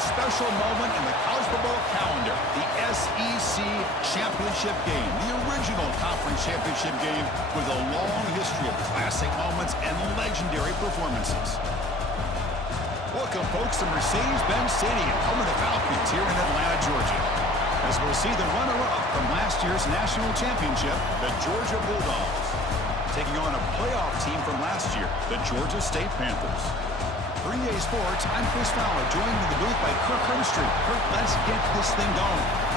a special moment in the college football calendar, the SEC Championship game, the original conference championship game with a long history of classic moments and legendary performances. Welcome, folks, to Mercedes-Benz Stadium, home of the Falcons here in Atlanta, Georgia, as we'll see the runner-up from last year's national championship, the Georgia Bulldogs, taking on a playoff team from last year, the Georgia State Panthers. 3A Sports, I'm Chris Fowler, joined in the booth by Kirk Herbstreit. Kirk, let's get this thing going.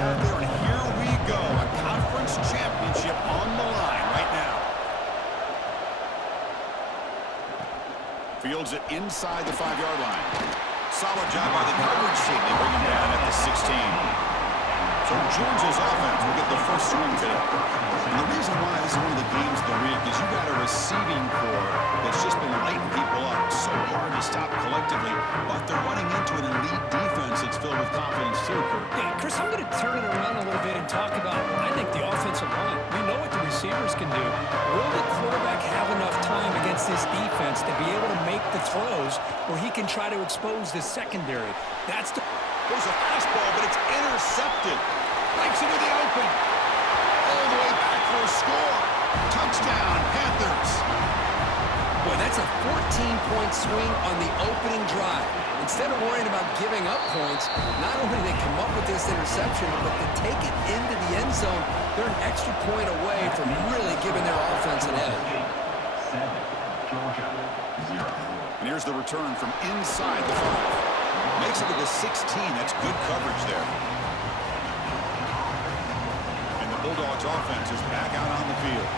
Out there, and here we go. A conference championship on the line right now. Fields it inside the 5-yard line. Solid job by the coverage team. They bring him down at the 16. So Georgia's offense will get the first swing today. And the reason why this is one of the games of the week is you got a receiving core that's just been lighting people up. So hard to stop collectively, but they're running into an elite defense that's filled with confidence too, Kurt. Yeah, Chris, I'm going to turn it around a little bit and talk about, I think, the offensive line. We know what the receivers can do. Will the quarterback have enough time against this defense to be able to make the throws where he can try to expose the secondary? That's the... There's a fastball, but it's intercepted. Breaks into the open. All the way back for a score. Touchdown, Panthers. Boy, that's a 14-point swing on the opening drive. Instead of worrying about giving up points, not only did they come up with this interception, but to take it into the end zone, they're an extra point away from really giving their offense an edge. And here's the return from inside the 5. Makes it to the 16. That's good coverage there. And the Bulldogs offense is back out on the field.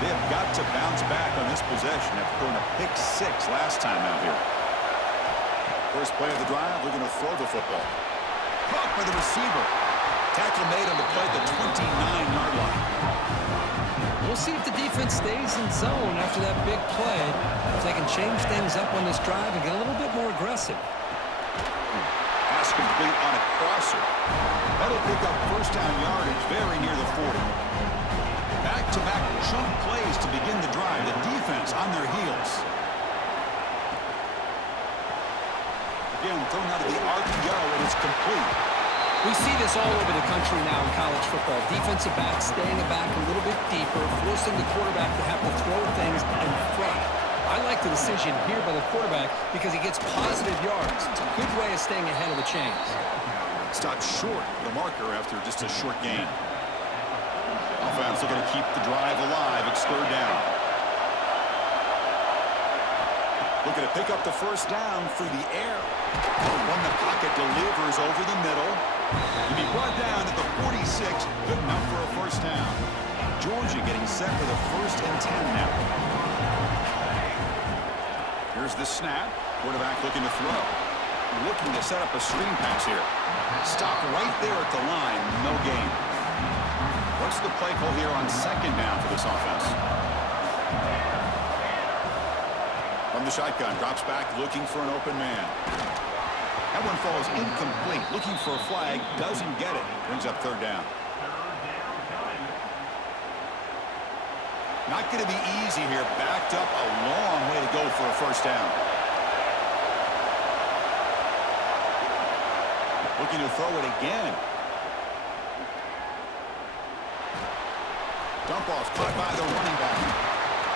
They have got to bounce back on this possession after throwing a pick 6 last time out here. First play of the drive, they're going to throw the football. Caught by the receiver. Tackle made on the play at the 29-yard line. We'll see if the defense stays in zone after that big play, if they can change things up on this drive and get a little bit more aggressive. Pass complete on a crosser. That'll pick up first down yardage very near the 40. Back-to-back chunk plays to begin the drive. The defense on their heels. Again, thrown out of the RPO, and it's complete. We see this all over the country now in college football. Defensive backs staying back a little bit deeper, forcing the quarterback to have to throw things in front. I like the decision here by the quarterback because he gets positive yards. It's a good way of staying ahead of the chains. Stopped short the marker after just a short gain. Offense looking to keep the drive alive. It's third down. Looking to pick up the first down through the air. One the pocket delivers over the middle. To be brought down at the 46. Good enough for a first down. Georgia getting set for the 1st and 10 now. Here's the snap. Quarterback looking to throw. Looking to set up a screen pass here. Stop right there at the line. No gain. What's the play call here on second down for this offense? From the shotgun, drops back, looking for an open man. That one falls incomplete. Looking for a flag, doesn't get it. Brings up third down. Not going to be easy here. Backed up a long way to go for a first down. Looking to throw it again. Dump off caught by the running back.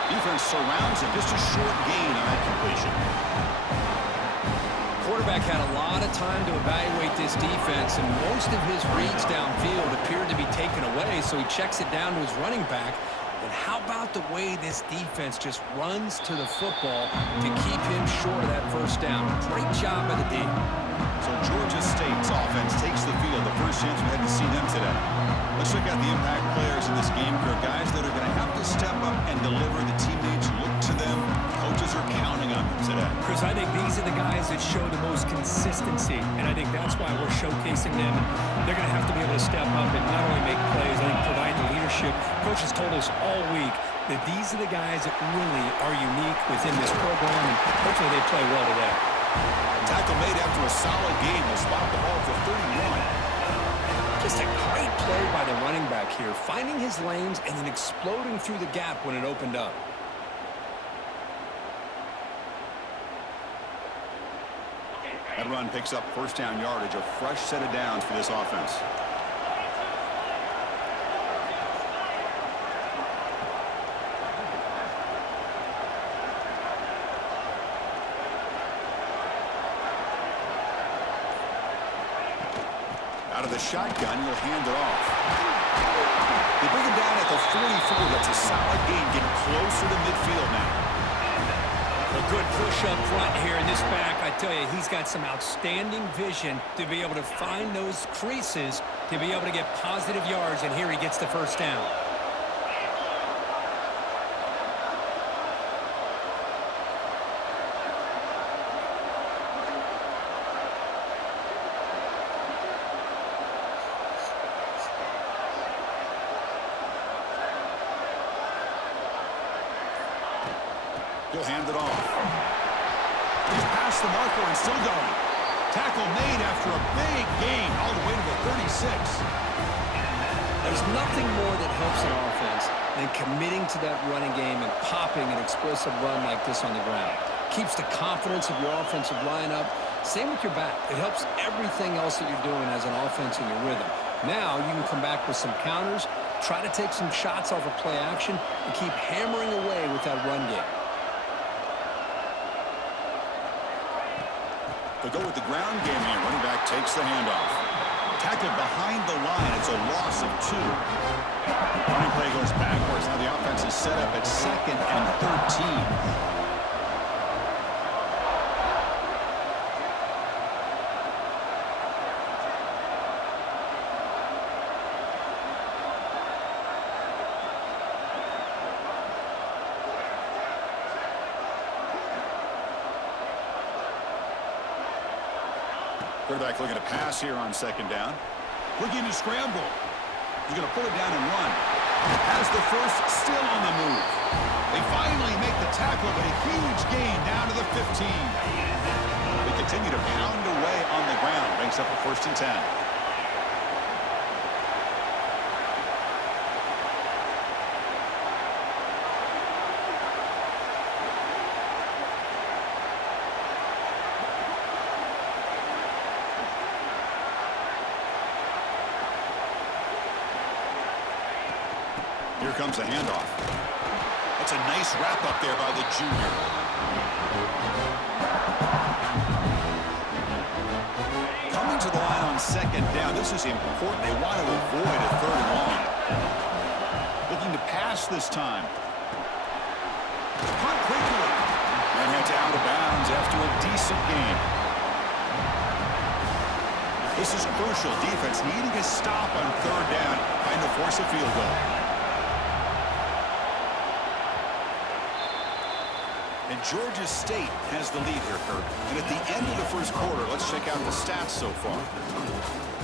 Defense surrounds him. Just a short gain on that completion. Quarterback had a lot of time to evaluate this defense, and most of his reads downfield appeared to be taken away, so he checks it down to his running back. And how about the way this defense just runs to the football to keep him short of that first down? Great job by the D. So Georgia State's offense takes the field. The first chance we had to see them today. Let's check out the impact players in this game. There are guys that are going to have to step up and deliver. The teammates look to them. Coaches are counting on them today. Chris, I think these are the guys that show the most consistency, and I think that's why we're showcasing them. They're going to have to be able to step up and not only make plays, I think provide the leadership. Coach has told us all week that these are the guys that really are unique within this program, and hopefully they play well today. Tackle made after a solid game. They'll spot the ball for 31. Just a great play by the running back here, finding his lanes and then exploding through the gap when it opened up. That run picks up first down yardage, a fresh set of downs for this offense. Out of the shotgun, you'll hand it off. They bring him down at the 44. That's a solid gain, getting closer to midfield now. A good push up front here in this back. I tell you, he's got some outstanding vision to be able to find those creases, to be able to get positive yards, and here he gets the first down. He'll hand it off. He's past the marker and still going. Tackle made after a big gain all the way to the 36. There's nothing more that helps an offense than committing to that running game and popping an explosive run like this on the ground. Keeps the confidence of your offensive line up. Same with your back. It helps everything else that you're doing as an offense in your rhythm. Now you can come back with some counters, try to take some shots off of play action, and keep hammering away with that run game. They'll go with the ground game here. Running back takes the handoff. Tackled behind the line. It's a loss of 2. Running play goes backwards. Now the offense is set up at 2nd and 13. Quarterback looking to pass here on 2nd down. Looking to scramble. He's going to pull it down and run. Has the first, still on the move. They finally make the tackle, but a huge gain down to the 15. They continue to pound away on the ground. Brings up a 1st and 10. Here comes the handoff. That's a nice wrap up there by the junior. Coming to the line on 2nd down. This is important. They want to avoid a 3rd and long. Looking to pass this time. Punt quickly. And heads out of bounds after a decent gain. This is crucial. Defense needing a stop on 3rd down, trying to force a field goal. And Georgia State has the lead here, Kurt. And at the end of the first quarter, let's check out the stats so far.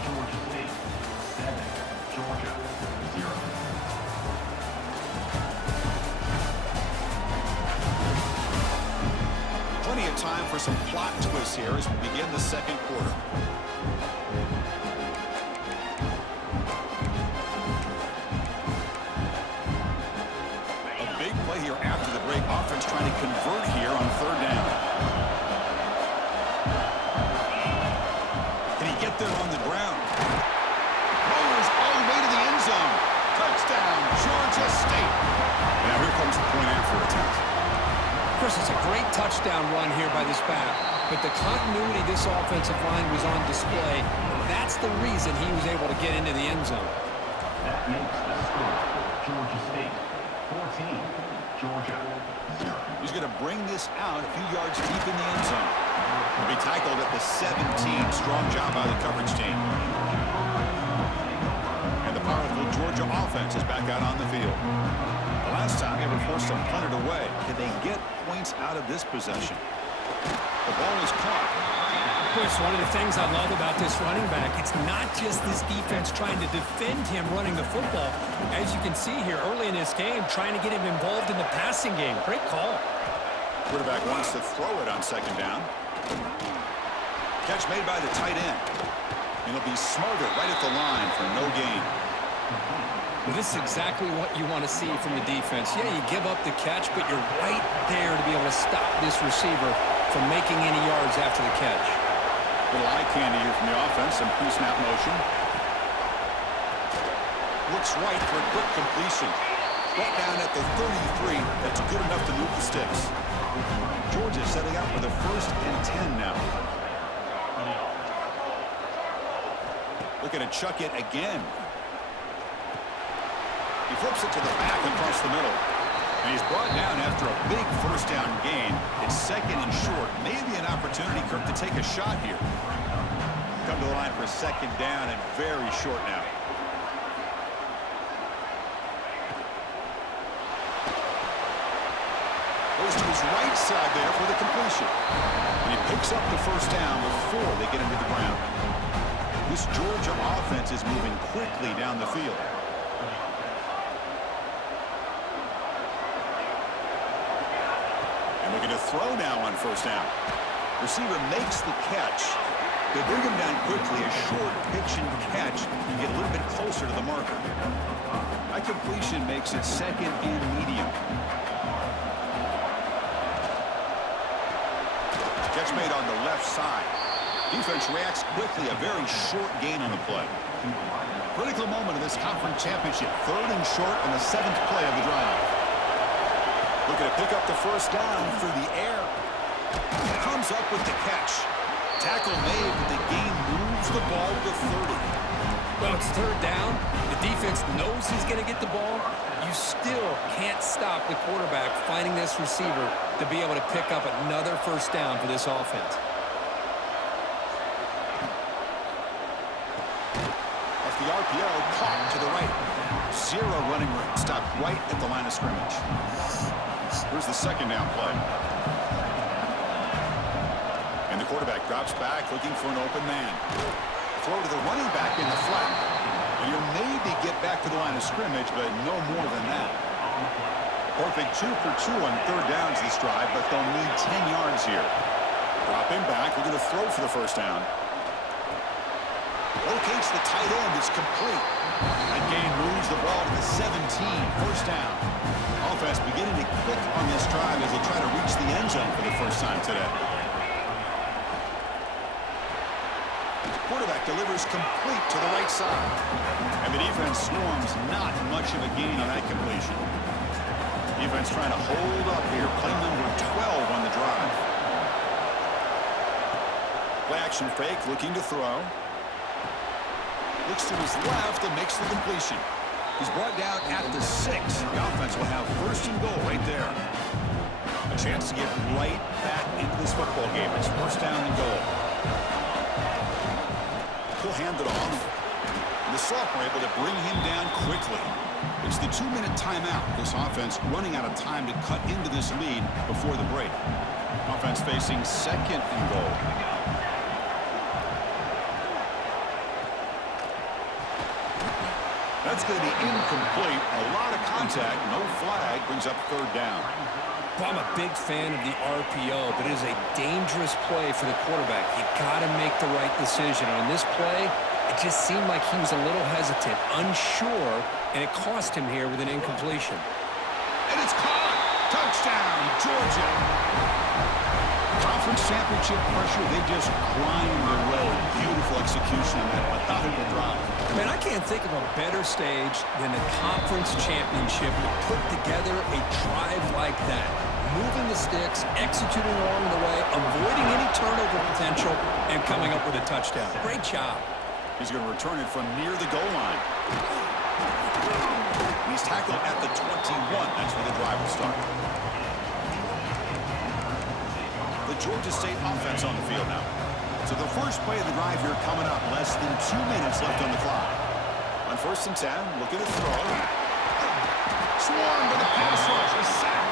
Georgia State 7, Georgia 0. Plenty of time for some plot twists here as we begin the 2nd quarter. Here after the break, offense trying to convert here on 3rd down. Can he get there on the ground? Rolls all the way to the end zone. Touchdown, Georgia State. Now here comes the point after attempt. Chris, it's a great touchdown run here by this back, but the continuity of this offensive line was on display. That's the reason he was able to get into the end zone. That makes the score Georgia State 14, Georgia, 0. He's going to bring this out a few yards deep in the end zone. He'll be tackled at the 17. Strong job by the coverage team. And the powerful Georgia offense is back out on the field. The last time they were forced to punt it away. Can they get points out of this possession? The ball is caught. Chris, one of the things I love about this running back, it's not just this defense trying to defend him running the football. As you can see here early in this game, trying to get him involved in the passing game. Great call. Quarterback wants to throw it on second down. Catch made by the tight end. And he'll be smothered right at the line for no gain. Well, this is exactly what you want to see from the defense. Yeah, you give up the catch, but you're right there to be able to stop this receiver from making any yards after the catch. Little eye candy here from the offense. Some pre-snap motion. Looks right for a quick completion. Brought down at the 33. That's good enough to move the sticks. Georgia setting up with a 1st and 10 now. Looking to chuck it again. He flips it to the back across the middle. And he's brought down after a big 1st down gain. It's 2nd and short. Maybe an opportunity, Kirk, to take a shot here. Come to the line for 2nd down and very short now. Goes to his right side there for the completion. And he picks up the 1st down before they get into the ground. This Georgia offense is moving quickly down the field. And looking to throw now on 1st down. Receiver makes the catch. They bring him down quickly. A short pitch and catch and get a little bit closer to the marker. That completion makes it 2nd and medium. Catch made on the left side. Defense reacts quickly. A very short gain on the play. Critical moment of this conference championship. 3rd and short on the 7th play of the drive. Looking to pick up the 1st down through the air. Comes up with the catch. Tackle made, but the gain moves the ball to 30. Well, it's 3rd down. The defense knows he's going to get the ball. You still can't stop the quarterback finding this receiver to be able to pick up another 1st down for this offense. Off the RPO, caught to the right. 0 running room. Stopped right at the line of scrimmage. Here's the 2nd down play. And the quarterback drops back looking for an open man. Throw to the running back in the flat. And he'll maybe get back to the line of scrimmage, but no more than that. Perfect 2 for 2 on 3rd downs this drive, but they'll need 10 yards here. Dropping back, we're going to throw for the 1st down. Locates the tight end. It's complete. That gain moves the ball to the 17. 1st down. Offense beginning to click on this drive as they try to reach the end zone for the 1st time today. Quarterback delivers complete to the right side. And the defense swarms. Not much of a gain on that completion. Defense trying to hold up here. Play number 12 on the drive. Play action fake, looking to throw. Looks to his left and makes the completion. He's brought down at the 6. The offense will have 1st and goal right there. A chance to get right back into this football game. It's 1st down and goal. He'll hand it off. And the sophomore able to bring him down quickly. It's the 2-minute timeout. This offense running out of time to cut into this lead before the break. Offense facing 2nd and goal. That's going to be incomplete. A lot of contact. No flag. Brings up 3rd down. Well, I'm a big fan of the RPO, but it is a dangerous play for the quarterback. You got to make the right decision. On this play, it just seemed like he was a little hesitant, unsure, and it cost him here with an incompletion. And it's caught. Touchdown, Georgia. Conference championship pressure, they just grind away. Beautiful execution on that methodical drive. Man, I can't think of a better stage than the conference championship to put together a drive like that. Moving the sticks, executing along the way, avoiding any turnover potential, and coming up with a touchdown. Great job. He's going to return it from near the goal line. He's tackled at the 21. That's where the drive will start. The Georgia State offense on the field now. So the first play of the drive here coming up. Less than 2 minutes left on the clock. On 1st and 10, looking to throw. Swarmed with a pass rush. A sack.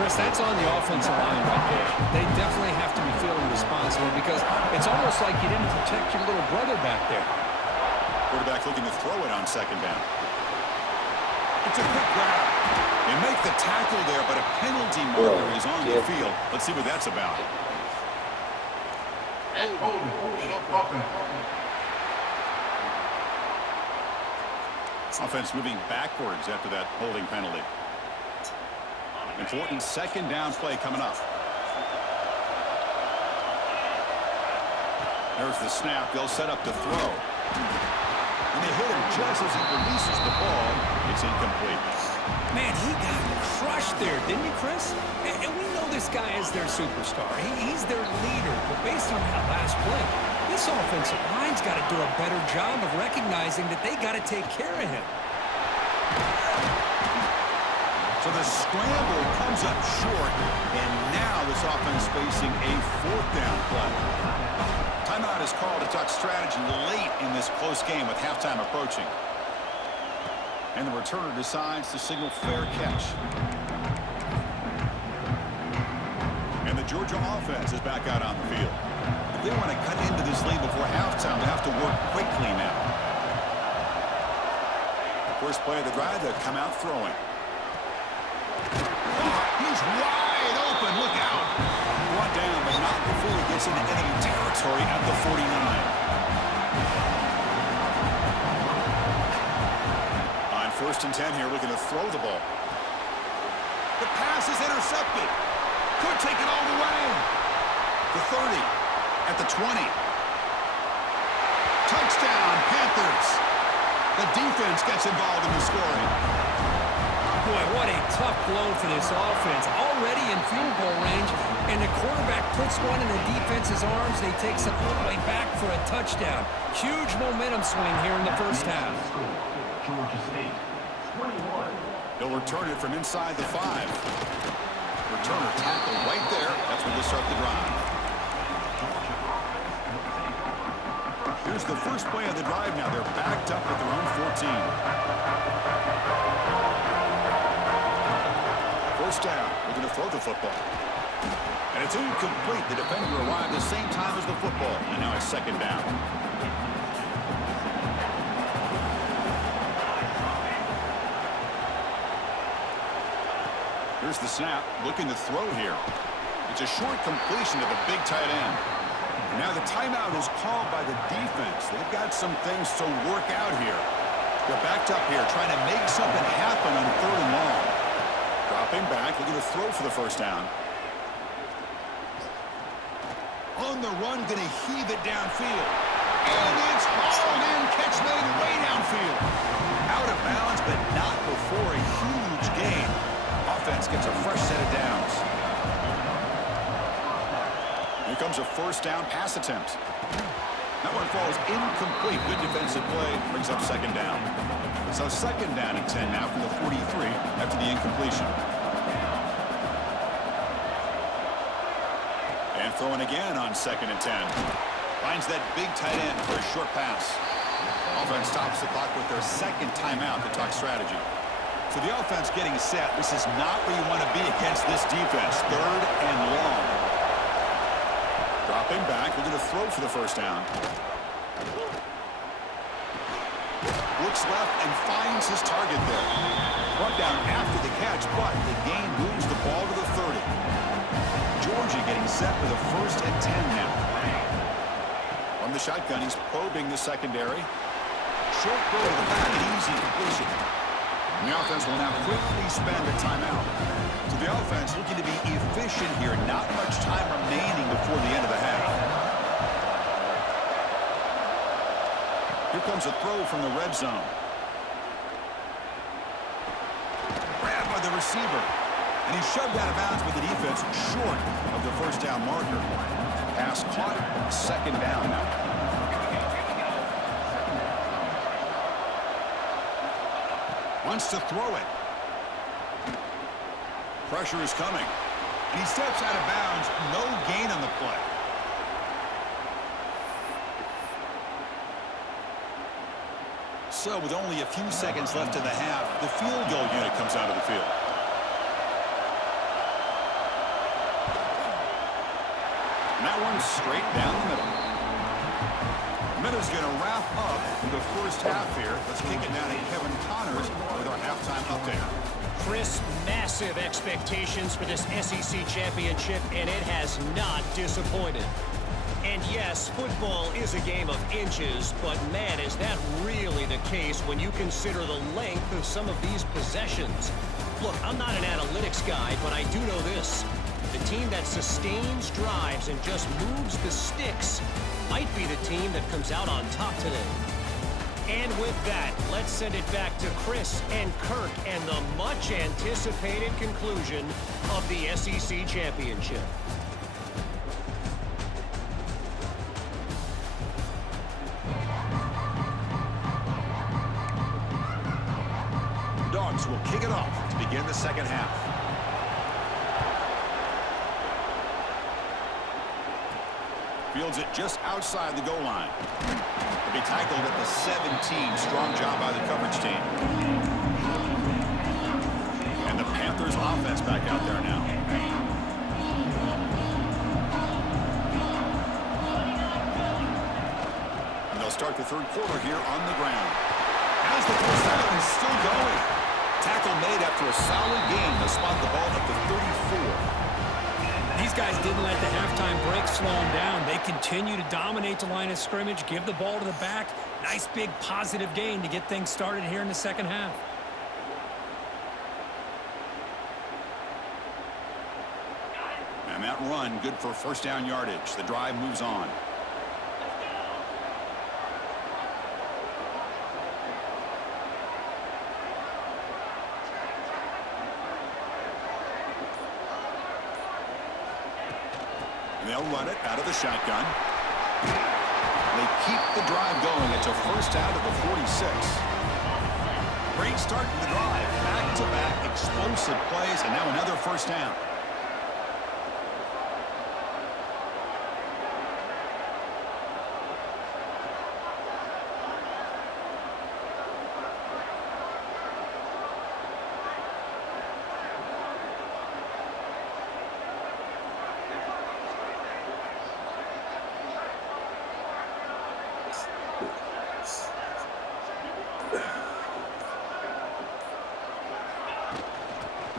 Chris, that's on the offensive line right there. They definitely have to be feeling responsible because it's almost like you didn't protect your little brother back there. Quarterback looking to throw it on 2nd down. It's a quick grab. They make the tackle there, but a penalty marker is on the field. Let's see what that's about. Offense moving backwards after that holding penalty. Important 2nd down play coming up. There's the snap. They'll set up the throw. And they hit him just as he releases the ball. It's incomplete. Man, he got crushed there, didn't he, Chris? And we know this guy is their superstar. He's their leader. But based on that last play, this offensive line's got to do a better job of recognizing that they got to take care of him. So the scramble comes up short, and now this offense facing a 4th down play. Timeout is called to talk strategy late in this close game with halftime approaching. And the returner decides to signal fair catch. And the Georgia offense is back out on the field. If they want to cut into this lead before halftime, they have to work quickly now. First play of the drive, they'll come out throwing. He's wide open. Look out. Brought down, but not before he gets into enemy territory at the 49. On 1st and 10 here, looking to throw the ball. The pass is intercepted. Could take it all the way. The 30 at the 20. Touchdown, Panthers. The defense gets involved in the scoring. Boy, what a tough blow for this offense. Already in field goal range, and the quarterback puts one in the defense's arms, and he takes it all the way back for a touchdown. Huge momentum swing here in the first half. Georgia State, 21. They'll return it from inside the 5. Returner tackle right there. That's when they start the drive. Here's the first play of the drive now. They're backed up at their own 14. First down. We're going to throw the football. And it's incomplete. The defender arrived at the same time as the football. And now it's 2nd down. Here's the snap. Looking to throw here. It's a short completion to the big tight end. And now the timeout is called by the defense. They've got some things to work out here. They're backed up here trying to make something happen on 3rd and long. Dropping back, looking to throw for the first down. On the run, going to heave it downfield. And it's hauled in, catch made way downfield. Out of bounds, but not before a huge gain. Offense gets a fresh set of downs. Here comes a 1st down pass attempt. That one falls incomplete. Good defensive play, brings up 2nd down. So 2nd down and 10 now from the 43 after the incompletion. And throwing again on 2nd and 10. Finds that big tight end for a short pass. Offense stops the clock with their 2nd timeout to talk strategy. So the offense getting set. This is not where you want to be against this defense. 3rd and long. Dropping back. We're going to throw for the first down. Looks left and finds his target there. Brought down after the catch, but the gain moves the ball to the 30. Georgia getting set with a 1st and 10 now. From the shotgun, he's probing the secondary. Short throw to the back, an easy completion. And the offense will now quickly spend a timeout. So the offense looking to be efficient here. Not much time remaining before the end of the half. Here comes a throw from the red zone. Grabbed by the receiver. And he's shoved out of bounds with the defense short of the 1st down marker. Pass caught. 2nd down now. Wants to throw it. Pressure is coming. And he steps out of bounds. No gain on the play. So with only a few seconds left in the half, the field goal unit comes out of the field. And that one's straight down the middle. Minutes going to wrap up the first half here. Let's kick it down to Kevin Connors with our halftime update. Chris, massive expectations for this SEC championship, and it has not disappointed. And yes, football is a game of inches, but man, is that really the case when you consider the length of some of these possessions. Look, I'm not an analytics guy, but I do know this. The team that sustains drives and just moves the sticks might be the team that comes out on top today. And with that, let's send it back to Chris and Kirk and the much-anticipated conclusion of the SEC championship. Dogs will kick it off to begin the second half. Fields it just outside the goal line. He'll be tackled at the 17. Strong job by the coverage team. And the Panthers offense back out there now. And they'll start the third quarter here on the ground. Has the first down and still going. Tackle made after a solid gain to spot the ball up to 34. These guys didn't let the halftime break slow them down. They continue to dominate the line of scrimmage, give the ball to the back. Nice big positive gain to get things started here in the second half. And that run, good for first down yardage. The drive moves on. They'll run it out of the shotgun. They keep the drive going. It's a first down to the 46. Great start to the drive. Back-to-back explosive plays, and now another first down.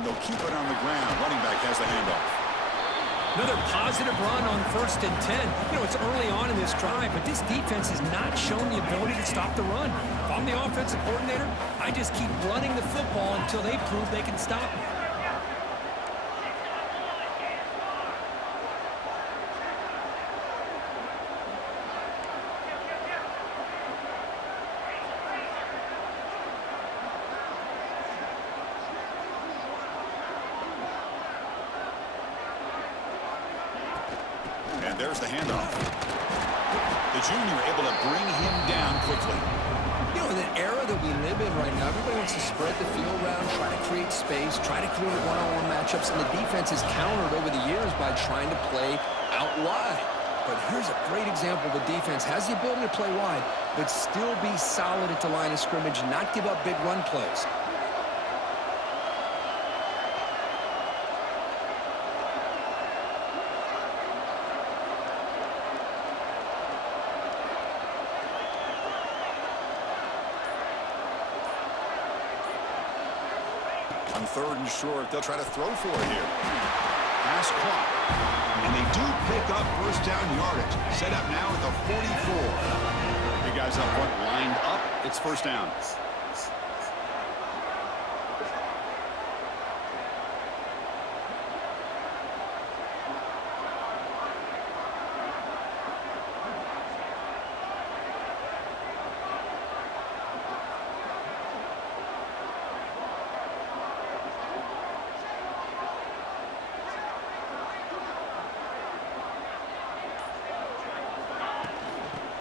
They'll keep it on the ground. Running back has the handoff. Another positive run on 1st and 10. You know, it's early on in this drive, but this defense has not shown the ability to stop the run. If I'm the offensive coordinator, I just keep running the football until they prove they can stop me. And there's the handoff. The junior able to bring him down quickly. You know, in the era that we live in right now, everybody wants to spread the field around, try to create space, try to create one-on-one matchups, and the defense has countered over the years by trying to play out wide. But here's a great example. The defense has the ability to play wide, but still be solid at the line of scrimmage and not give up big run plays. On 3rd and short, they'll try to throw for it here. Pass clock. And they do pick up first down yardage. Set up now at the 44. The guys up front lined up. It's first down.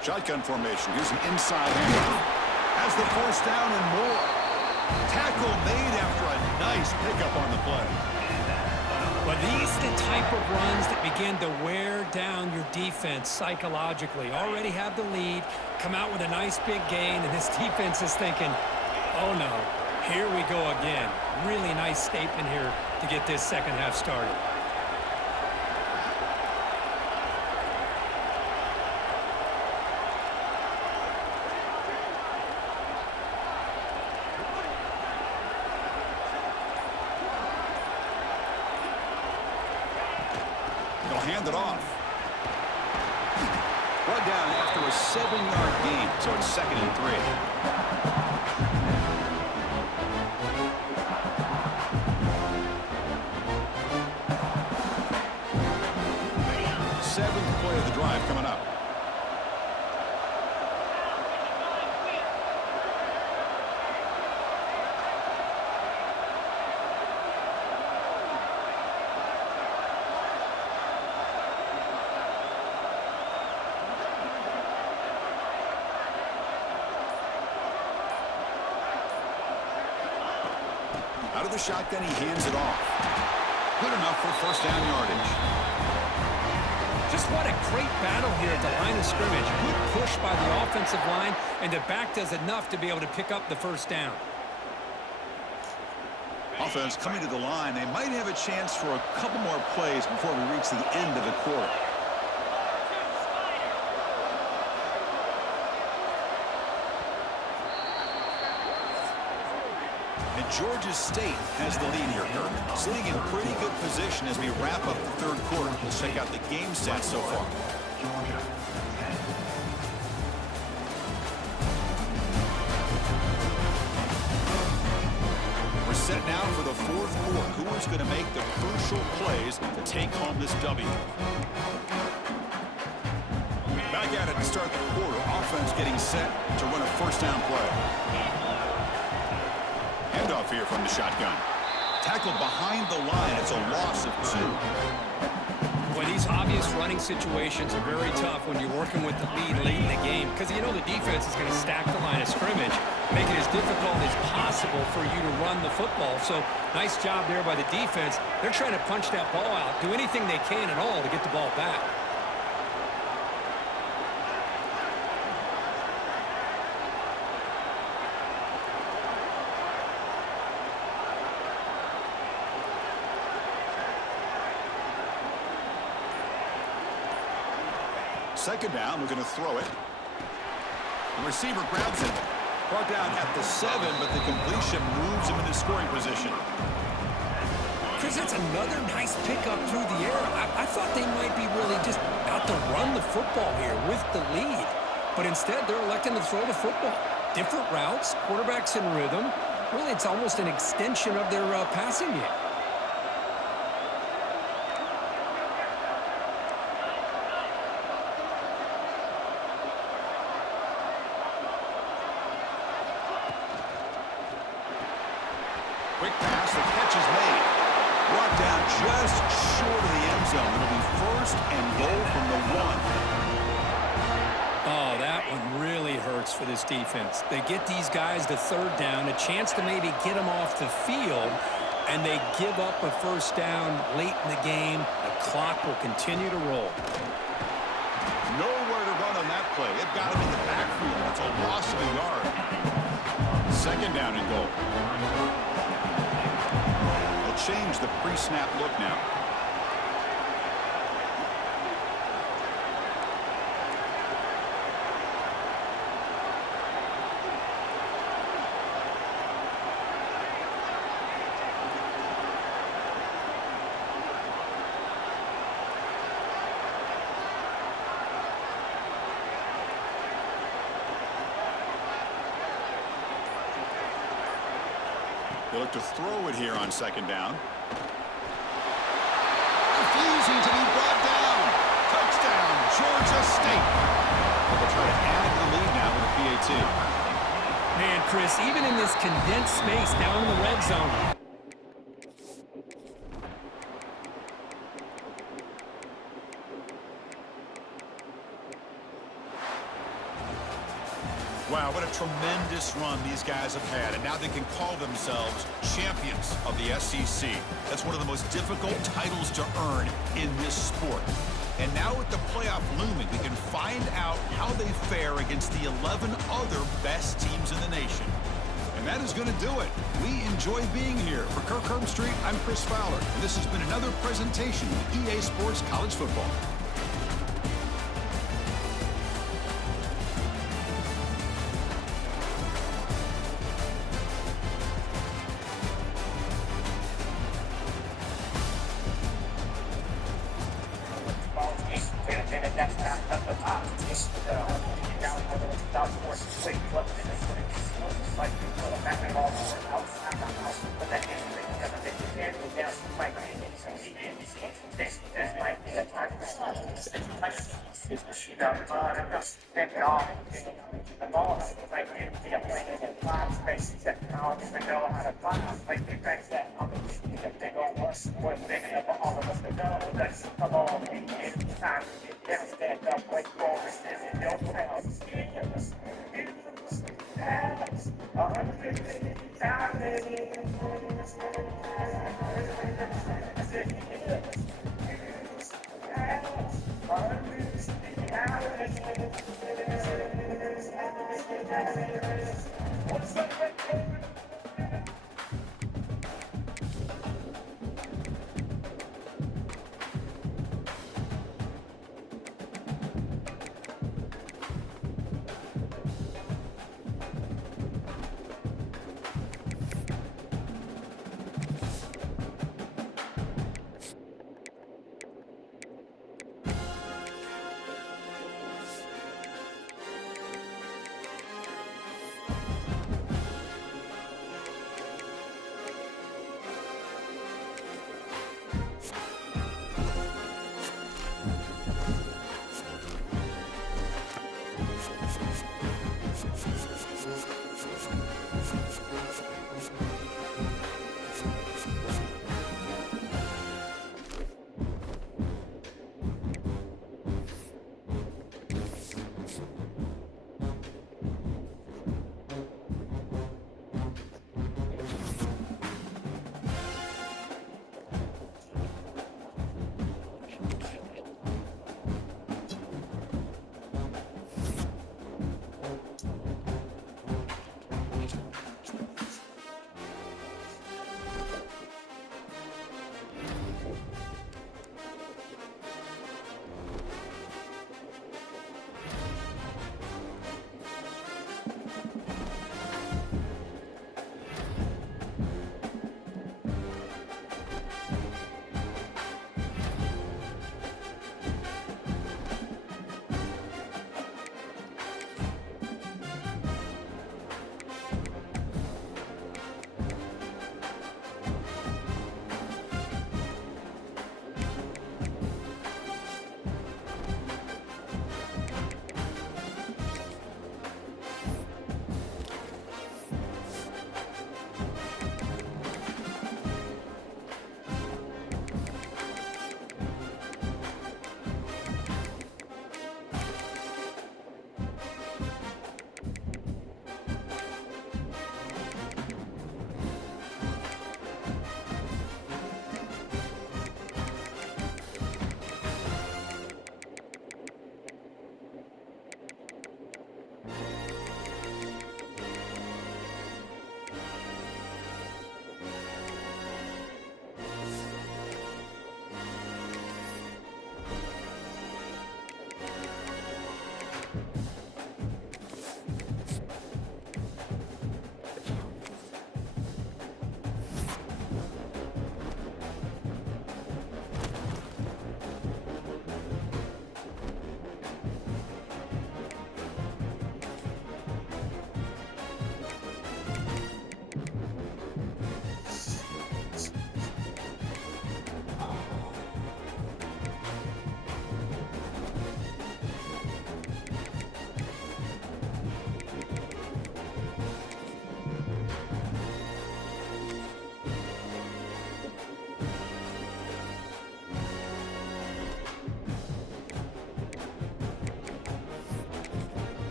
Shotgun formation. Here's an inside handoff. Has the first down and more. Tackle made after a nice pickup on the play. But these are the type of runs that begin to wear down your defense psychologically. Already have the lead, come out with a nice big gain, and this defense is thinking, oh no, here we go again. Really nice statement here to get this second half started. They'll hand it off. Brought down after a 7-yard gain, so it's 2nd and 3. Seventh play of the drive coming up. Out of the shotgun, he hands it off. Good enough for first down yardage. Just what a great battle here at the line of scrimmage. Good push by the offensive line, and the back does enough to be able to pick up the first down. Offense coming to the line. They might have a chance for a couple more plays before we reach the end of the quarter. And Georgia State has the lead here, Kirk. Sitting in pretty good position as we wrap up the third quarter. Let's check out the game stats so far. Georgia. We're set now for the fourth quarter. Who is going to make the crucial plays to take home this W? Back at it to start the quarter. Offense getting set to run a first down play. Handoff here from the shotgun. Tackled behind the line. It's a loss of 2. Boy, these obvious running situations are very tough when you're working with the lead late in the game because you know the defense is going to stack the line of scrimmage, make it as difficult as possible for you to run the football. So nice job there by the defense. They're trying to punch that ball out, do anything they can at all to get the ball back. Second down, we're going to throw it. The receiver grabs it. Brought down at the 7, but the completion moves him into scoring position. Chris, that's another nice pickup through the air. I thought they might be really just out to run the football here with the lead. But instead, they're electing to throw the football. Different routes, quarterbacks in rhythm. Really, it's almost an extension of their passing game. Quick pass, the catch is made. Brought down just short of the end zone. It'll be first and goal from the 1. Oh, that one really hurts for this defense. They get these guys to third down, a chance to maybe get them off the field, and they give up a first down late in the game. The clock will continue to roll. Nowhere to run on that play. They've got him in the backfield. That's a loss of a yard. Second down and goal. They'll change the pre-snap look now. They look to throw it here on second down. Refusing to be brought down. Touchdown, Georgia State. They'll try to add the lead now with a PAT. Man, Chris, even in this condensed space down in the red zone, Wow, what a tremendous run these guys have had, and now they can call themselves champions of the SEC. That's one of the most difficult titles to earn in this sport. And now with the playoff looming, we can find out how they fare against the 11 other best teams in the nation. And that is going to do it. We enjoy being here. For Kirk Herbstreit, I'm Chris Fowler, and this has been another presentation of EA Sports College Football.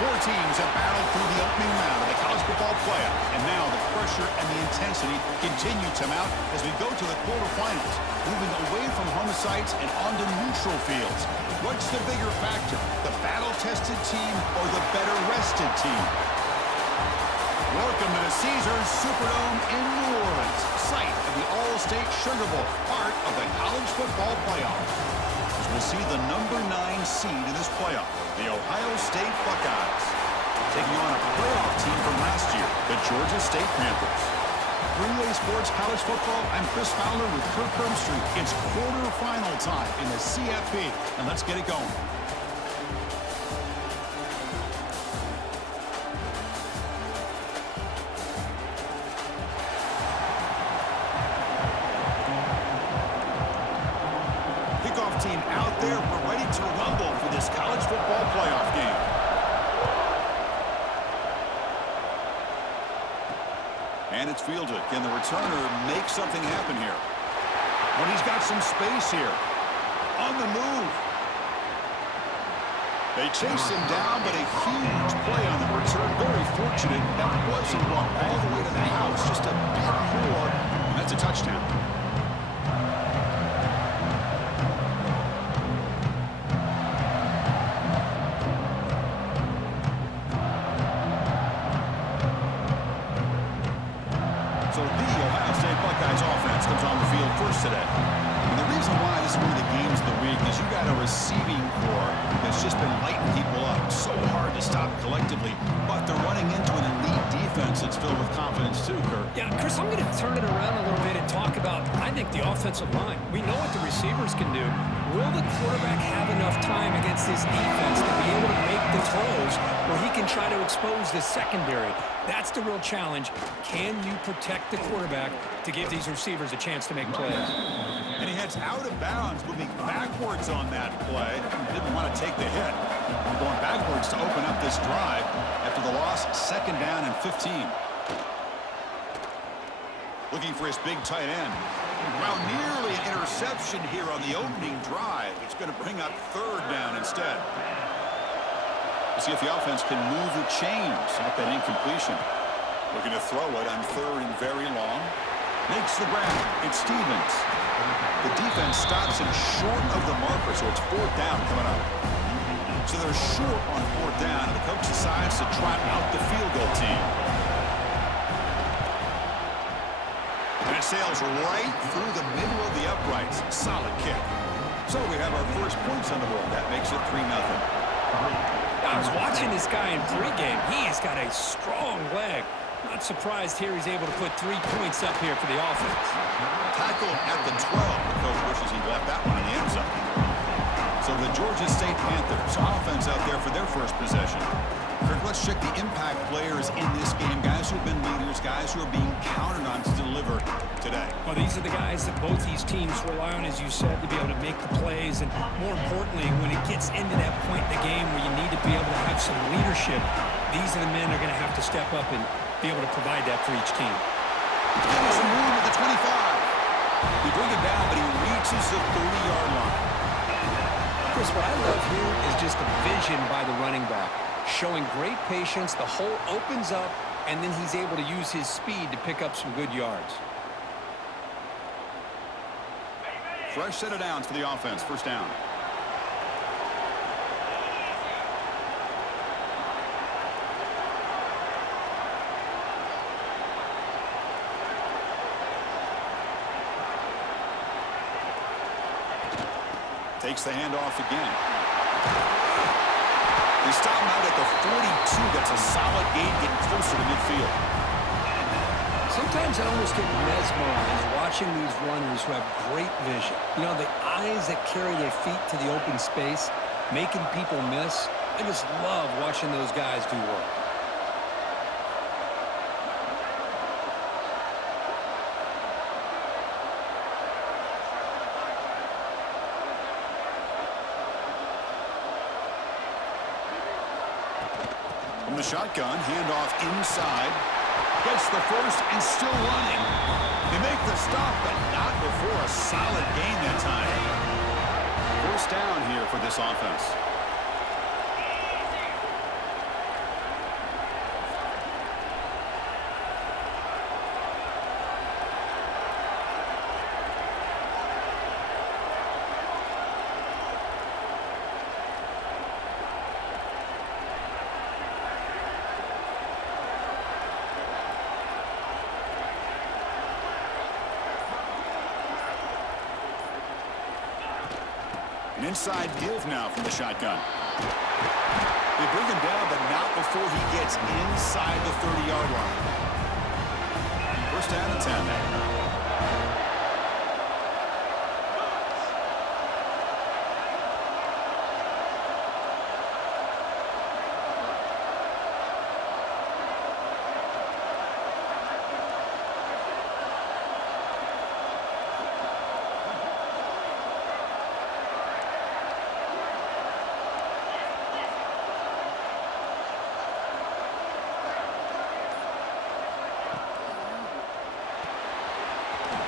Four teams have battled through the opening round of the college football playoff, and now the pressure and the intensity continue to mount as we go to the quarterfinals, moving away from home sites and onto neutral fields. What's the bigger factor, the battle-tested team or the better-rested team? Welcome to the Caesars Superdome in New Orleans, site of the All-State Sugar Bowl, part of the college football playoff. As we'll see the number 9 seed in this playoff, the Ohio State Buckeyes, taking on a playoff team from last year, the Georgia State Panthers. 3A Sports College Football, I'm Chris Fowler with Kirk Herbstreit. It's quarterfinal time in the CFP, and let's get it going. Kickoff team out there. We're ready to rumble for this college football playoff game. And it's fielded. Can the returner make something happen here? When he's got some space here. On the move. They chase him down, but a huge play on the return. Very fortunate that wasn't brought all the way to the house. Just a bit more, and that's a touchdown. So the Ohio State Buckeyes offense comes on the field first today. And the reason why this is one of the games of the week is you got a receiving core that's just been lighting people up. So hard to stop collectively, but they're running into an elite defense that's filled with confidence too, Kirk. Yeah, Chris, I'm going to turn it around a little bit and talk about, I think, the offensive line. We know what the receivers can do. Will the quarterback have enough time against this defense to be able to make the throws where he can try to expose the secondary? That's the real challenge. Can you protect the quarterback to give these receivers a chance to make plays? And he heads out of bounds, moving backwards on that play. Didn't want to take the hit. Going backwards to open up this drive after the loss, 2nd down and 15. Looking for his big tight end. Well, nearly an interception here on the opening drive. It's going to bring up 3rd down instead. Let's see if the offense can move the chains off that incompletion. Looking to throw it on 3rd and very long. Makes the grab. It's Stevens. The defense stops him short of the marker, so it's 4th down coming up. So they're short on 4th down, and the coach decides to trot out the field goal team. And it sails right through the middle of the uprights. Solid kick. So we have our first points on the board. That makes it 3-0. I was watching this guy in pregame. He has got a strong leg. Not surprised here he's able to put 3 points up here for the offense. Tackled at the 12. The coach wishes he left that one in the end zone. So the Georgia State Panthers offense out there for their first possession. Kirk, let's check the impact players in this game. Guys who have been leaders, guys who are being counted on to deliver today. Well, these are the guys that both these teams rely on, as you said, to be able to make the plays. And more importantly, when it gets into that point in the game where you need to be able to have some leadership, these are the men that are going to have to step up and be able to provide that for each team. Getting some room at the 25. He brings it down, but he reaches the 30-yard line. Chris, what I love here is just the vision by the running back. Showing great patience, the hole opens up, and then he's able to use his speed to pick up some good yards. Fresh set of downs for the offense. 1st down. Takes the handoff again. They stop him out at the 42. That's a solid gain, getting closer to midfield. Sometimes I almost get mesmerized watching these runners who have great vision. You know, the eyes that carry their feet to the open space, making people miss. I just love watching those guys do work. From the shotgun, handoff inside. Gets the first and still running. They make the stop, but not before a solid gain that time. 1st down here for this offense. An inside give now from the shotgun. They bring him down, but not before he gets inside the 30-yard line. First down and 10.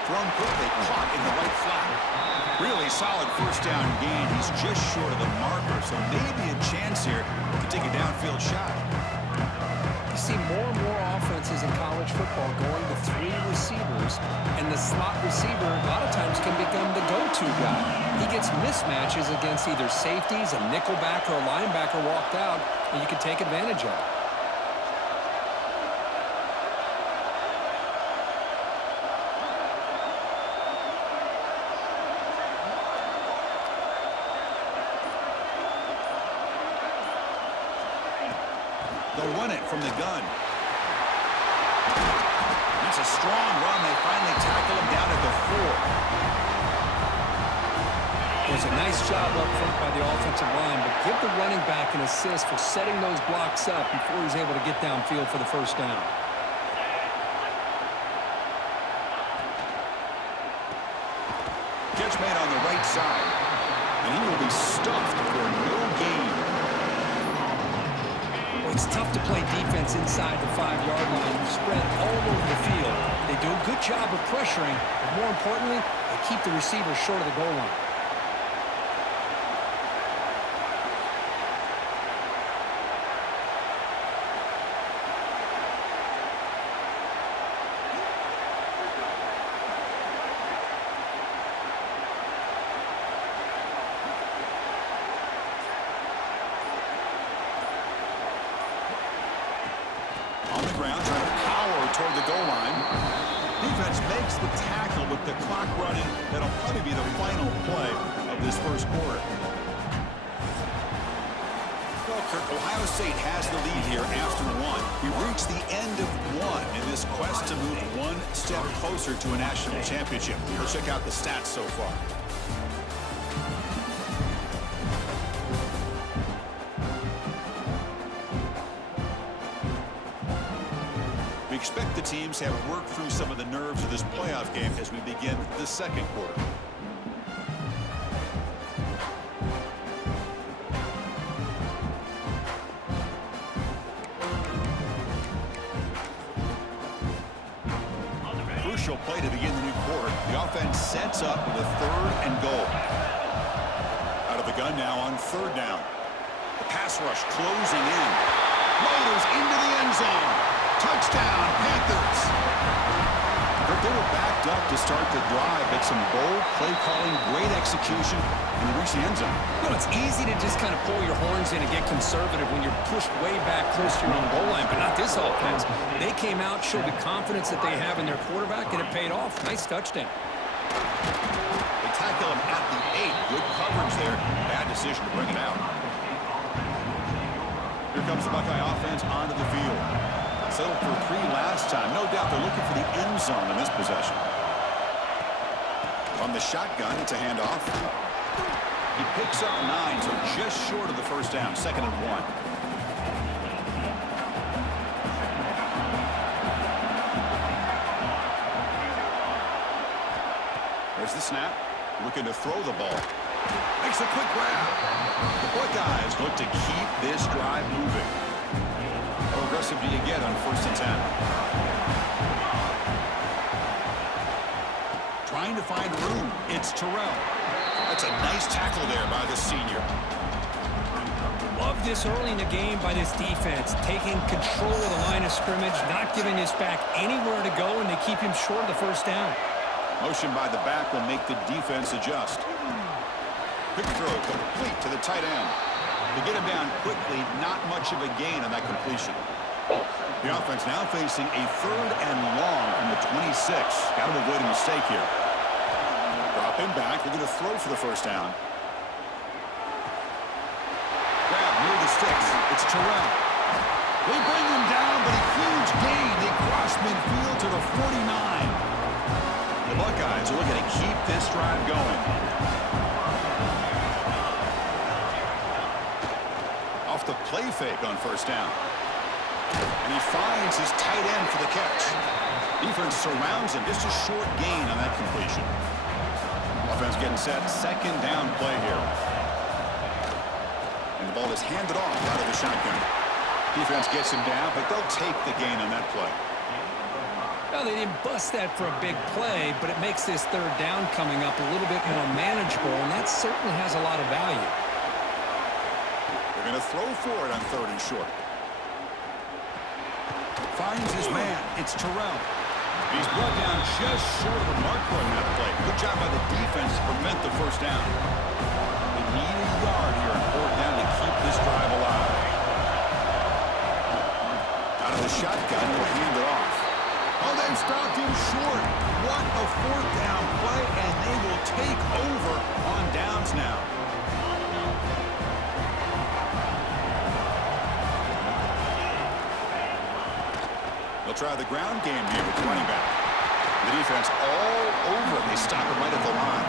Thrown quickly, caught in the right flat. Really solid first down gain. He's just short of the marker, so maybe a chance here to take a downfield shot. You see more and more offenses in college football going to 3 receivers, and the slot receiver a lot of times can become the go-to guy. He gets mismatches against either safeties, a nickelback, or a linebacker walked out, and you can take advantage of it. They'll run it from the gun. That's a strong run. They finally tackle him down at the 4. It was a nice job up front by the offensive line, but give the running back an assist for setting those blocks up before he's able to get downfield for the first down. Catch made on the right side. And he will be stuffed for no gain. It's tough to play defense inside the 5-yard line. You spread all over the field. They do a good job of pressuring, but more importantly, they keep the receiver short of the goal line. Trying to power toward the goal line. Defense makes the tackle with the clock running. That'll probably be the final play of this first quarter. Well, Kirk, Ohio State has the lead here after 1. We've reached the end of 1 in this quest to move one step closer to a national championship. Let's check out the stats so far. We expect the teams have worked through some of the nerves of this playoff game as we begin the second quarter. Crucial play to begin the new quarter. The offense sets up with a 3rd and goal. Out of the gun now on 3rd down. The pass rush closing in. Motors into the end zone. Touchdown, Panthers. They were backed up to start the drive, but some bold play calling, great execution, and they reached the end zone. Well, it's easy to just kind of pull your horns in and get conservative when you're pushed way back close to your own goal line, but not this offense. They came out, showed the confidence that they have in their quarterback, and it paid off. Nice touchdown. They tackle him at the 8. Good coverage there. Bad decision to bring it out. Here comes the Buckeye offense onto the field. Settled for 3 last time. No doubt they're looking for the end zone in this possession. From the shotgun, it's a handoff. He picks up 9, so just short of the first down. 2nd and 1. There's the snap. Looking to throw the ball. Makes a quick grab. The Buckeyes look to keep this drive moving. How aggressive do you get on 1st and 10? Trying to find room. It's Terrell. That's a nice tackle there by the senior. Love this early in the game by this defense, taking control of the line of scrimmage, not giving this back anywhere to go, and they keep him short of the first down. Motion by the back will make the defense adjust. Quick throw complete to the tight end. To get him down quickly, not much of a gain on that completion. The offense now facing a 3rd and long from the 26. Got to avoid a mistake here. Drop him back. They're going to throw for the first down. grab near the sticks. It's Terrell. They bring him down, but a huge gain. They cross midfield to the 49. The Buckeyes are looking to keep this drive going. Off the play fake on first down. And he finds his tight end for the catch. Defense surrounds him. Just a short gain on that completion. Offense getting set. Second down play here. And the ball is handed off out of the shotgun. Defense gets him down, but they'll take the gain on that play. Well, they didn't bust that for a big play, but it makes this third down coming up a little bit more manageable, and that certainly has a lot of value. They're going to throw for it on third and short. Finds his man. It's Terrell. He's brought down just short of the marker on that play. Good job by the defense to prevent the first down. They need a yard here on fourth down to keep this drive alive. Out of the shotgun, will hand it off. Oh, they stopped him short. What a fourth down play, and they will take over on downs now. They'll try the ground game here with the running back. The defense all over. They stop him right at the line.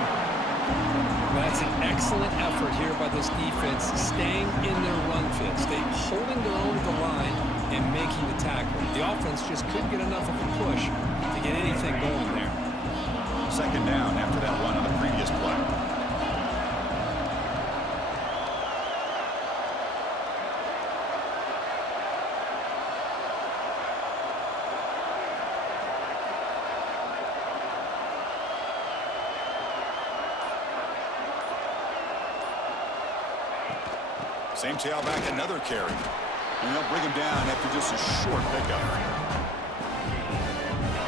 That's an excellent effort here by this defense, staying in their run fits. They're holding their own at the line and making the tackle. The offense just couldn't get enough of a push to get anything going there. Second down after that run on the previous play. Same tailback, another carry. And they'll bring him down after just a short pickup.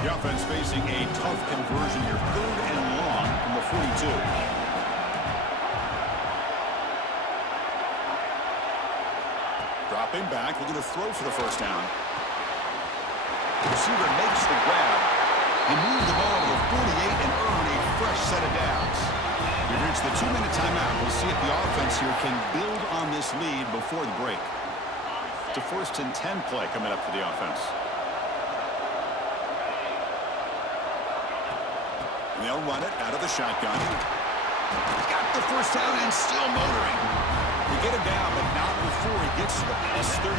The offense facing a tough conversion here. Third and long from the 42. Dropping back, looking to throw for the first down. The receiver makes the grab. He moves the ball to the 48 and earn a fresh set of downs. We've reached the 2-minute timeout. We'll see if the offense here can build on this lead before the break. It's a first and 10 play coming up for the offense. And they'll run it out of the shotgun. Got the first down and still motoring. They get him down, but not before he gets to the plus 38.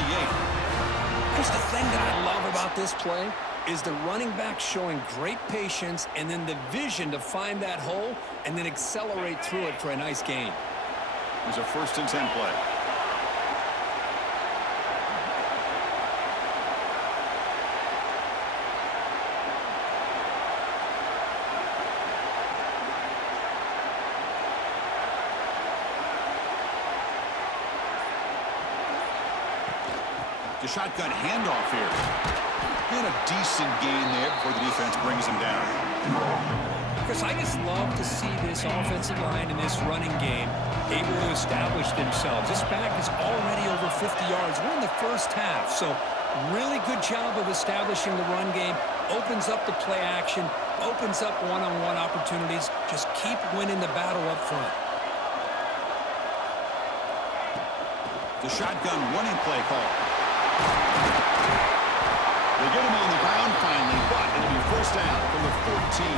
Here's the thing that I love about this play is the running back showing great patience and then the vision to find that hole and then accelerate through it for a nice gain. There's a first and 10 play. The shotgun handoff here. And a decent gain there before the defense brings him down. Chris, I just love to see this offensive line and this running game able to establish themselves. This back is already over 50 yards. We're in the first half, so really good job of establishing the run game. Opens up the play action, opens up one-on-one opportunities. Just keep winning the battle up front. The shotgun running play call. They get him on the ground finally, but it'll be first down from the 14.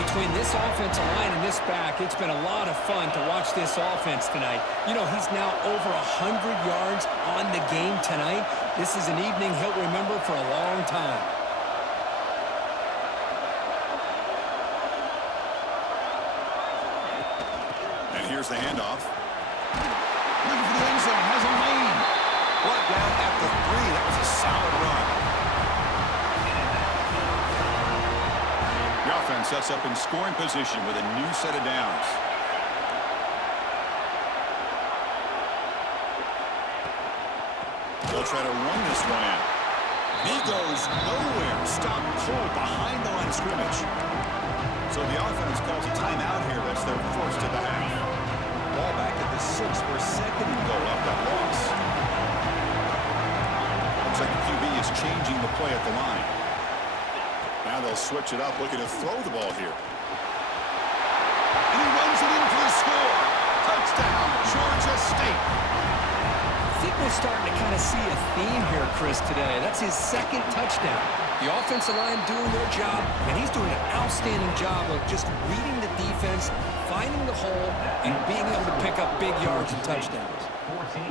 Between this offensive line and this back, it's been a lot of fun to watch this offense tonight. You know, he's now over 100 yards on the game tonight. This is an evening he'll remember for a long time. And here's the handoff. Looking for the end zone, has a lane. Brought down at the 3. That was a solid run. The offense sets up in scoring position with a new set of downs. They'll try to run this one in. He goes nowhere. Stop cold behind the line of scrimmage. So the offense calls a timeout here. That's their first of the half. Ball back at the 6 for a second and goal off that loss. Looks like the QB is changing the play at the line. Now they'll switch it up, looking to throw the ball here. And he runs it in for the score. Touchdown, Georgia. State. I think we're starting to kind of see a theme here, Chris, today. That's his second touchdown. The offensive line doing their job, and he's doing an outstanding job of just reading the defense, finding the hole, and being able to pick up big yards and touchdowns. 14,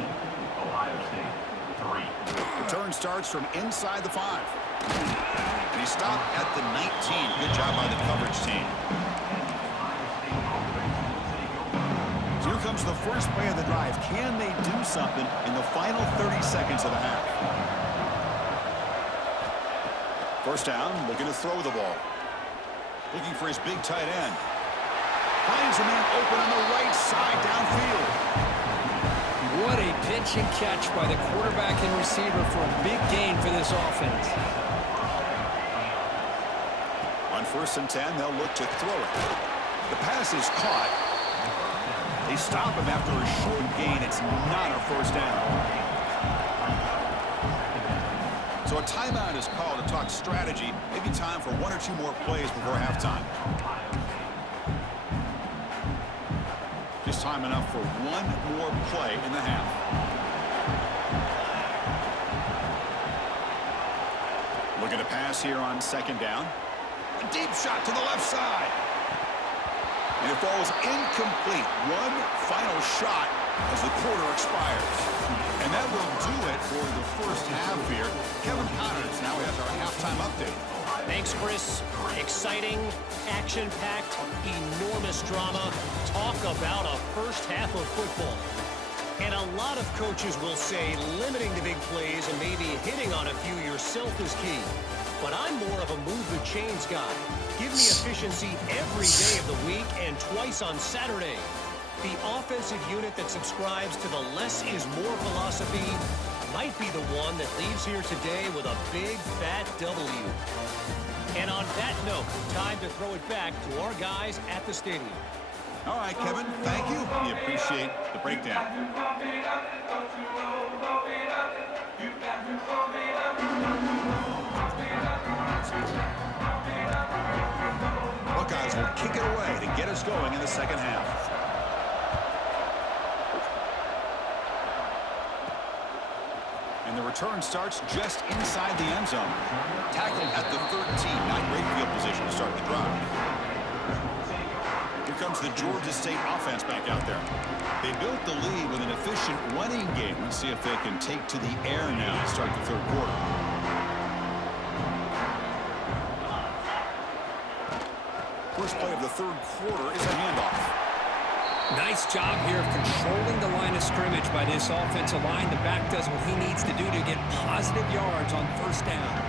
Ohio State, 3. Return starts from inside the 5. And he stopped at the 19. Good job by the coverage team. So here comes the first play of the drive. Can they do something in the final 30 seconds of the half? First down, looking to throw the ball. Looking for his big tight end. Finds a man open on the right side downfield. What a pitch and catch by the quarterback and receiver for a big gain for this offense. On 1st and 10, they'll look to throw it. The pass is caught. They stop him after a short gain. It's not a first down. So a timeout is called to talk strategy. Maybe time for 1 or 2 more plays before halftime. Just time enough for 1 more play in the half. Looking to pass here on 2nd down. A deep shot to the left side. And it falls incomplete. One final shot as the quarter expires. And that will do it for the first half here. Kevin Connors now has our halftime update. Thanks, Chris. Exciting, action-packed, enormous drama. Talk about a first half of football. And a lot of coaches will say limiting the big plays and maybe hitting on a few yourself is key. But I'm more of a move-the-chains guy. Give me efficiency every day of the week and twice on Saturday. The offensive unit that subscribes to the less is more philosophy might be the one that leaves here today with a big, fat W. And on that note, time to throw it back to our guys at the stadium. All right, Kevin, thank you. We appreciate the breakdown. Buckeyes will kick it away to get us going in the second half. And the return starts just inside the end zone. Tackled at the 13. Not great field position to start the drive. Here comes the Georgia State offense back out there. They built the lead with an efficient running game. Let's see if they can take to the air now to start the 3rd quarter. First play of the 3rd quarter is a handoff. Nice job here of controlling the line of scrimmage by this offensive line. The back does what he needs to do to get positive yards on 1st down.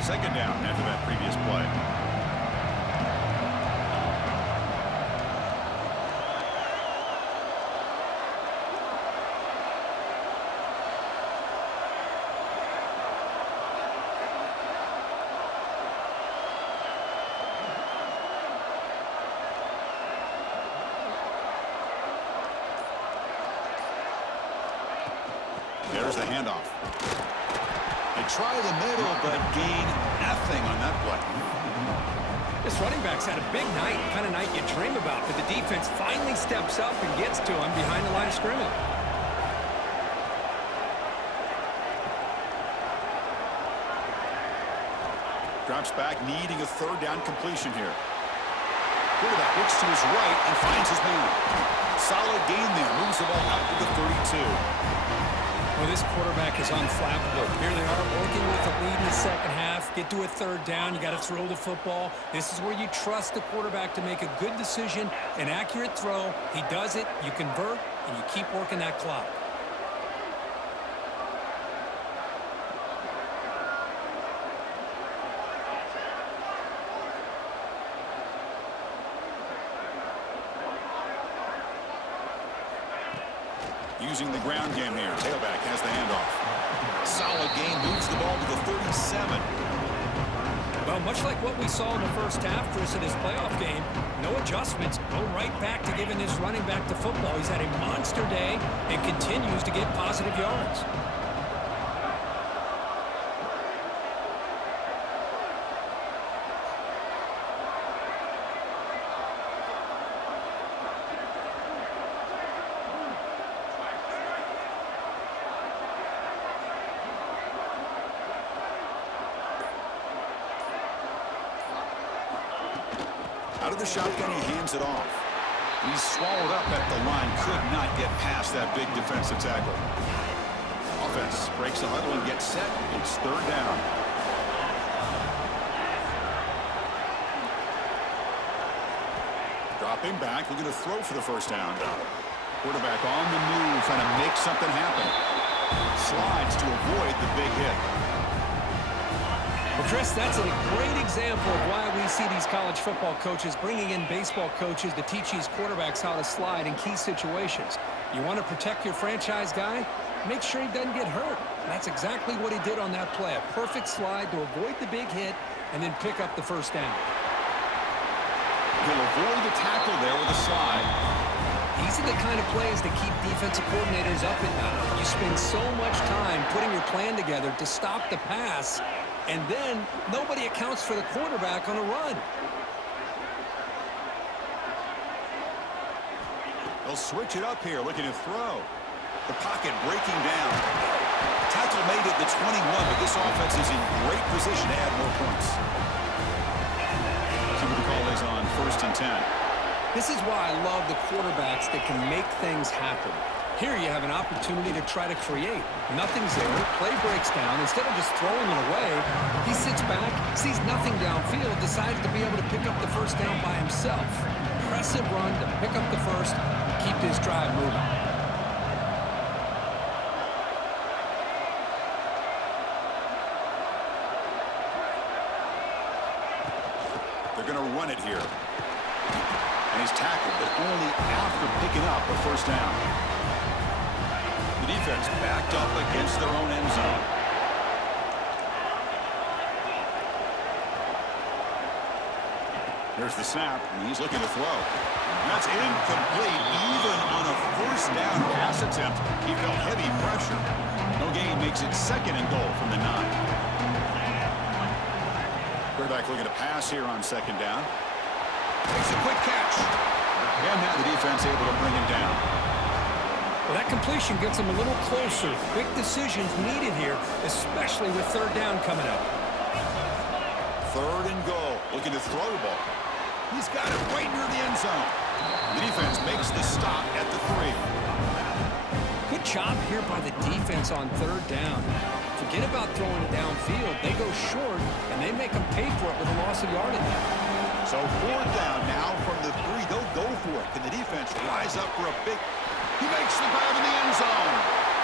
2nd down after that previous play. There's the handoff. They try the middle, but gain nothing on that play. This running back's had a big night, kind of night you dream about, but the defense finally steps up and gets to him behind the line of scrimmage. Drops back, needing a 3rd down completion here. Quarterback looks to his right and finds his man. Solid gain there. Moves the ball out to the 32. Well, this quarterback is unflappable. Here they are working with the lead in the second half. Get to a 3rd down. You got to throw the football. This is where you trust the quarterback to make a good decision, an accurate throw. He does it, you convert, and you keep working that clock. Using the ground game here. Tailback has the handoff. Solid gain, moves the ball to the 37. Well, much like what we saw in the first half, Chris, in his playoff game, no adjustments, go right back to giving this running back the football. He's had a monster day and continues to get positive yards. Out of the shotgun, he hands it off. He's swallowed up at the line. Could not get past that big defensive tackle. Offense breaks the huddle and gets set. It's third down. Dropping back, looking to throw for the first down. Quarterback on the move, trying to make something happen. Slides to avoid the big hit. Well, Chris, that's a great example of why we see these college football coaches bringing in baseball coaches to teach these quarterbacks how to slide in key situations. You want to protect your franchise guy? Make sure he doesn't get hurt. And that's exactly what he did on that play. A perfect slide to avoid the big hit and then pick up the first down. He'll avoid the tackle there with a slide. These are the kind of plays that keep defensive coordinators up at night. You spend so much time putting your plan together to stop the pass, and then nobody accounts for the quarterback on a run. They'll switch it up here, looking to throw. The pocket breaking down. Tackle made at the 21, but this offense is in great position to add more points. See what the call is on 1st and 10. This is why I love the quarterbacks that can make things happen. Here you have an opportunity to try to create. Nothing's there. Play breaks down. Instead of just throwing it away, he sits back, sees nothing downfield, decides to be able to pick up the first down by himself. Impressive run to pick up the first, keep this drive moving. They're going to run it here. And he's tackled, but only after picking up a first down. The defense backed up against their own end zone. There's the snap, and he's looking to throw. That's incomplete, even on a first down pass attempt. He felt heavy pressure. No gain makes it 2nd and goal from the 9. Quarterback looking to pass here on 2nd down. Makes a quick catch. And now the defense able to bring him down. Well, that completion gets him a little closer. Quick decisions needed here, especially with 3rd down coming up. 3rd and goal. Looking to throw the ball. He's got it right near the end zone. The defense makes the stop at the 3. Good job here by the defense on 3rd down. Forget about throwing it downfield. They go short, and they make them pay for it with a loss of yardage. So 4th down now from the 3. They'll go for it. Can the defense rise up for a big... He makes the grab in the end zone.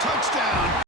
Touchdown.